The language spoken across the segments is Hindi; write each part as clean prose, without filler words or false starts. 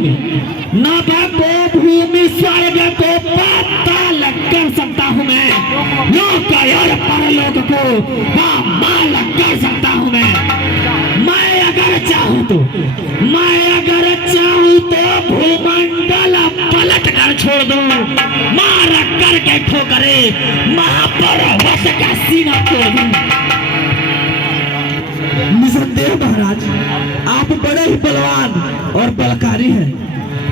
न को भूमि स्वर्ग को पाताल कर सकता हूँ मैं, लोक और परलोक को पामाल कर सकता हूँ मैं अगर चाहूँ तो, भूमंडल पलट कर छोड़ दूं, मार करके ठोकरे महापर्वत का सीना तोड़ दूं। निसंदेह महाराज, आप बड़े ही बलवान और बलकारी हैं,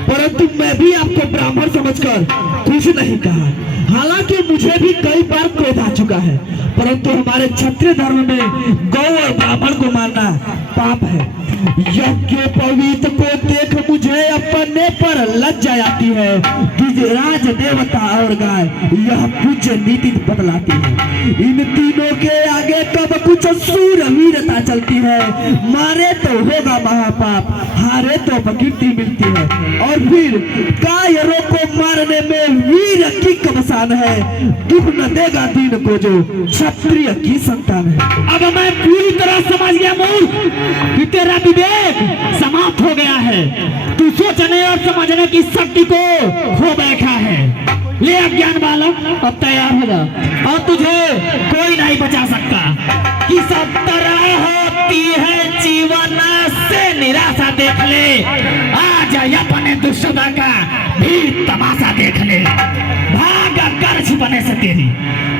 परंतु मैं भी आपको ब्राह्मण समझकर कुछ नहीं कहा। हालांकि मुझे भी कई बार क्रोध आ चुका है, परंतु हमारे क्षत्रिय धर्म में गौ और ब्राह्मण को मारना पाप है। यज्ञ पवित्र को देख मुझे अपने पर लज्जा आती है कि राज देवता और गाय यह पूज्य नीति बदलाती है। इन तीनों के आगे कब कुछ सूरवीरता चलती है। मारे तो होगा महापाप, हारे तो अपकीर्ति मिलती है, और फिर कायरों को मारने में वीर की कमसान है। दुख न देगा दीन को जो क्षत्रिय की संतान है। अब मैं पूरी तरह समझ गया मूर्ख कि तेरा विवेक समाप्त हो गया है। तू सोचने और समझने की शक्ति को खो बैठा है। ले अज्ञान बालक, अब तैयार हो जा, और तुझे कोई नहीं बचा सकता। कि सब तरह होती है जीवन से निराशा, देख ले आज अपने दुष्टता का भी तमाशा देख ले। भाग कर छिपने से तेरी,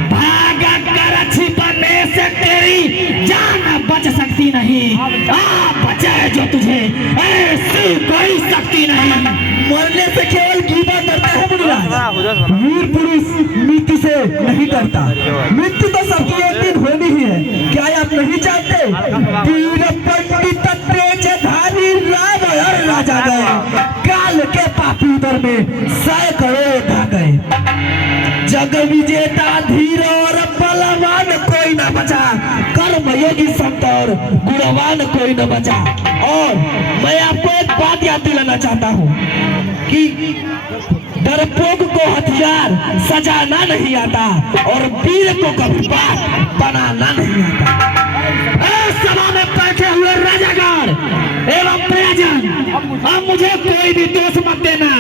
भाग कर छिपने से तेरी जान बच सकती नहीं। बचाए जो तुझे ऐसी कोई शक्ति नहीं। मरने से केवल गीता करते हैं मुनिराज, वीर पुरुष मृत्यु से नहीं डरता। मृत्यु तो सबकी एक दिन होनी ही है। क्या आप नहीं जानते? वीर पंडित तेजधारी राम और राजा गए, काल के पापी उदर में सैकड़ों ढा गए। जग विजेता धीर और बलवान कोई न बचा, कर्म योगी संत और गुणवान कोई न बचा। और मैं आपको एक बात याद दिलाना चाहता हूँ कि डरपोक को हथियार सजाना नहीं आता और वीर को कभी बात बनाना नहीं आता। सभा में बैठे हुए राजागण एवं प्रजाजन, अब मुझे कोई भी दोष मत देना।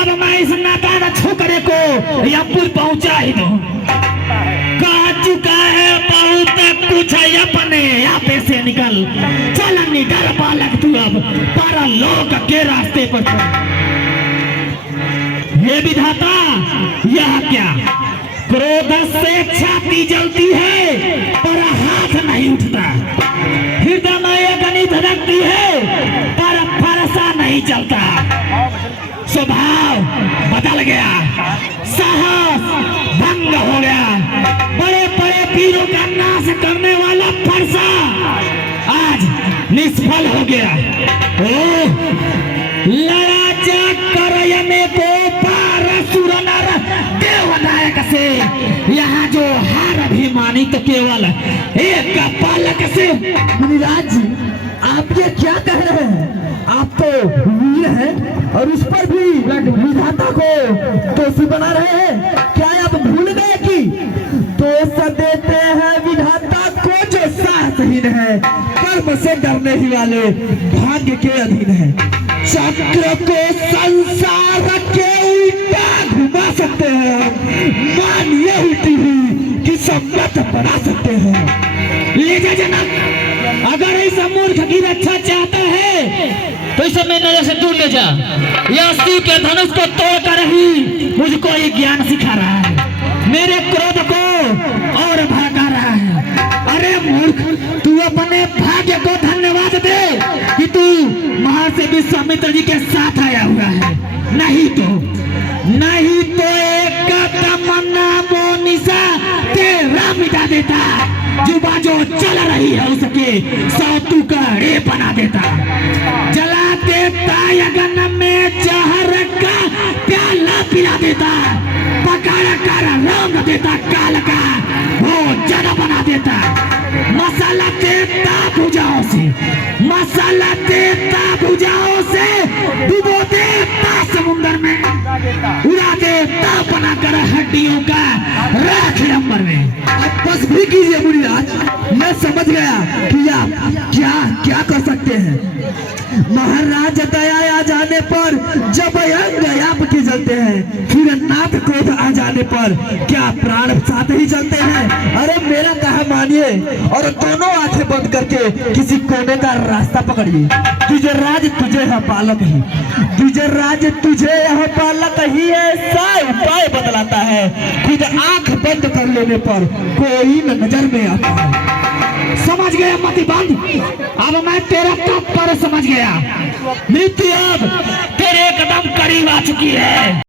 अब मैं इस नादान छोकरे को यमपुर पहुंचा ही दूं। कह चुका है बहुत कुछ अपने आपे से निकल। चल निकल बालक, तू अब परलोक के रास्ते पर चल। ये विधाता, यह क्या? क्रोध से छाती जलती है पर हाथ नहीं उठता, हृदय में गणित धड़कती है पर फरसा नहीं चलता। स्वभाव बदल गया, साहस भंग हो गया। बड़े बड़े वीरों का नाश करने वाला फरसा आज निष्फल हो गया। लड़ा जा करने को देवनायक से, यहाँ जो हार अभिमानी तो केवल एक बालक से। मुनिराज जी, आप ये क्या कह रहे हैं? आप तो वीर हैं और उस पर भी विधाता को दोषी बना रहे हैं। क्या आप भूल गए कि दोष देते हैं विधाता को जो साहसहीन है, कर्म से डरने ही वाले भाग्य के अधीन है। चक्र को संसार के उल्टा घुमा सकते हैं, मानिए उल्टी हुई कि सम्मत बना सकते हैं। ले जा जनक, अगर इस मूर्ख की रक्षा चाहता है तो इसे मेरी नजर से दूर ले जा। यह शिव के धनुष को तोड़कर ही मुझको ये ज्ञान सिखा रहा है, मेरे क्रोध को और भड़का रहा है। अरे मूर्ख, तू अपने भाग्य को धन्यवाद दे कि तू महर्षि विश्वामित्र जी के साथ आया हुआ है। नहीं तो एक तमन्ना मोनिसा तेरा मिटा देता। जुबा जो चल रही है उसके सौतू का रे बना देता। जला देता यज्ञ में जहर का प्याला पिला देता। पकाया कर रंग देता, काल का भोजन बना देता। मसाला देता भुजाओं से, मसाला देता भुजाओं से, डुबो देता समुद्र में, उड़ा देता बना कर हड्डियों का राख अंबर में। आप बस भी कीजिए मुनिराज, मैं समझ गया कि आप क्या क्या कर सकते हैं। महाराज दया आ जाने पर जब अंग आपके जलते हैं, फिर नाथ क्रोध आ जाने पर क्या प्राण साथ ही जलते हैं। अरे मेरा कहा मानिए और दोनों आंखें बंद करके किसी कोने का रास्ता पकड़िए। द्विजराज तुझे है पालक ही, द्विजराज तुझे यह पालक ही ऐसा उपाय बदलाता है, खुद आंख बंद कर लेने पर कोई न नजर में आता है। समझ गया मतिबंद, अब मैं तेरा कब पर समझ गया। मृत्यु अब तेरे कदम करीब आ चुकी है।